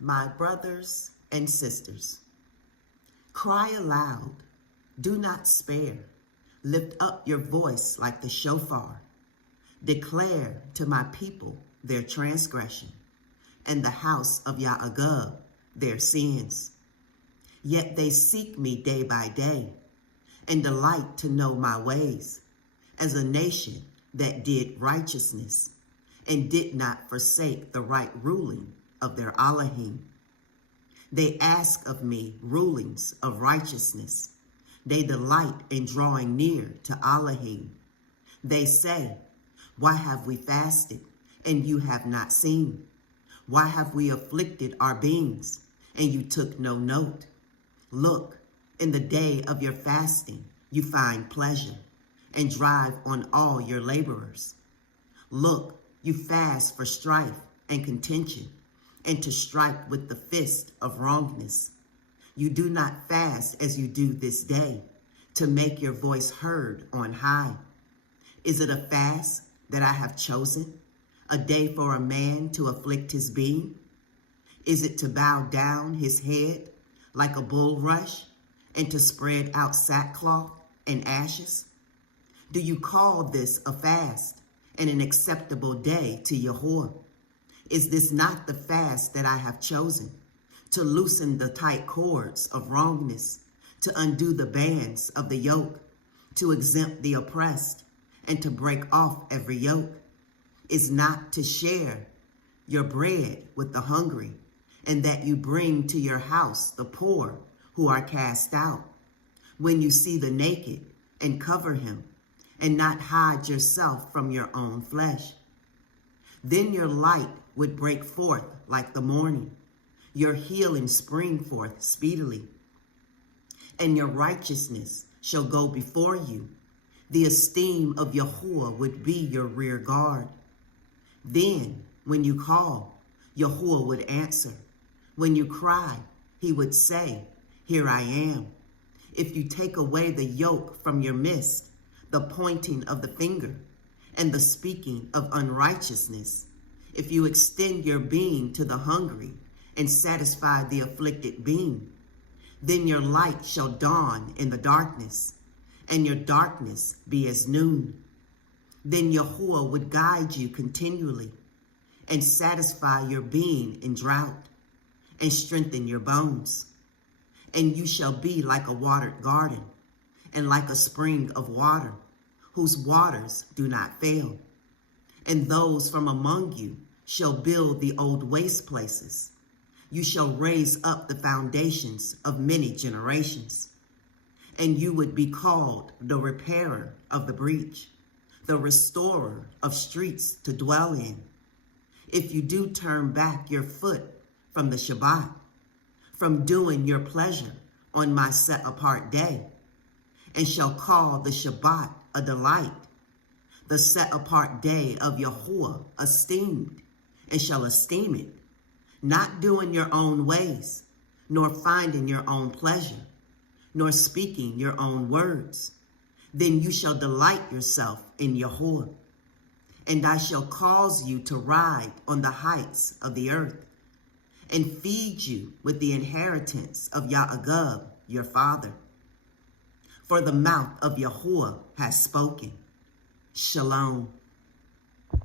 My brothers and sisters, cry aloud, do not spare. Lift up your voice like the shofar. Declare to my people their transgression, and the house of Yaagub their sins. Yet they seek me day by day, and delight to know my ways, as a nation that did righteousness, and did not forsake the right ruling of their Elohim. They ask of me rulings of righteousness. They delight in drawing near to Elohim. They say, why have we fasted, and you have not seen? Why have we afflicted our beings, and you took no note? Look, in the day of your fasting, you find pleasure, and drive on all your laborers. Look, you fast for strife and contention, and to strike with the fist of wrongness. You do not fast as you do this day, to make your voice heard on high. Is it a fast that I have chosen, a day for a man to afflict his being? Is it to bow down his head like a bulrush, and to spread out sackcloth and ashes? Do you call this a fast and an acceptable day to Yahuwah? Is this not the fast that I have chosen, to loosen the tight cords of wrongness, to undo the bands of the yoke, to exempt the oppressed, and to break off every yoke? Is not to share your bread with the hungry, and that you bring to your house the poor who are cast out, when you see the naked and cover him, and not hide yourself from your own flesh? Then your light would break forth like the morning, your healing spring forth speedily, and your righteousness shall go before you. The esteem of Yahuwah would be your rear guard. Then, when you call, Yahuwah would answer. When you cry, he would say, here I am. If you take away the yoke from your midst, the pointing of the finger, and the speaking of unrighteousness, if you extend your being to the hungry and satisfy the afflicted being, then your light shall dawn in the darkness, and your darkness be as noon. Then Yahuwah would guide you continually, and satisfy your being in drought, and strengthen your bones. And you shall be like a watered garden, and like a spring of water, whose waters do not fail. And those from among you shall build the old waste places. You shall raise up the foundations of many generations. And you would be called the repairer of the breach, the restorer of streets to dwell in. If you do turn back your foot from the Shabbat, from doing your pleasure on my set apart day, and shall call the Shabbat a delight, the set apart day of Yahuwah esteemed, and shall esteem it, not doing your own ways, nor finding your own pleasure, nor speaking your own words, then you shall delight yourself in Yahuwah. And I shall cause you to ride on the heights of the earth, and feed you with the inheritance of Yaagub, your father. For the mouth of Yahuwah has spoken. Shalom.